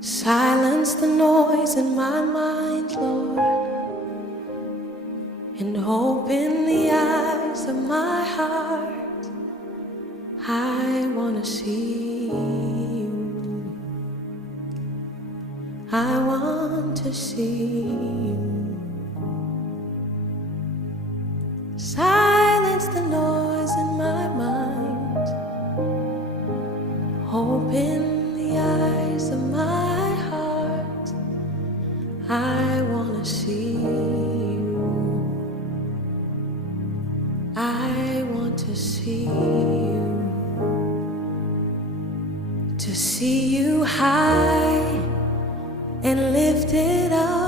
Silence the noise in my mind, Lord, and open the eyes of my heart. I want to see you. I want to see you. Silence the noise in my mind. Open the eyes of my heart. I want to see you. I want to see you. To see you high and lifted up,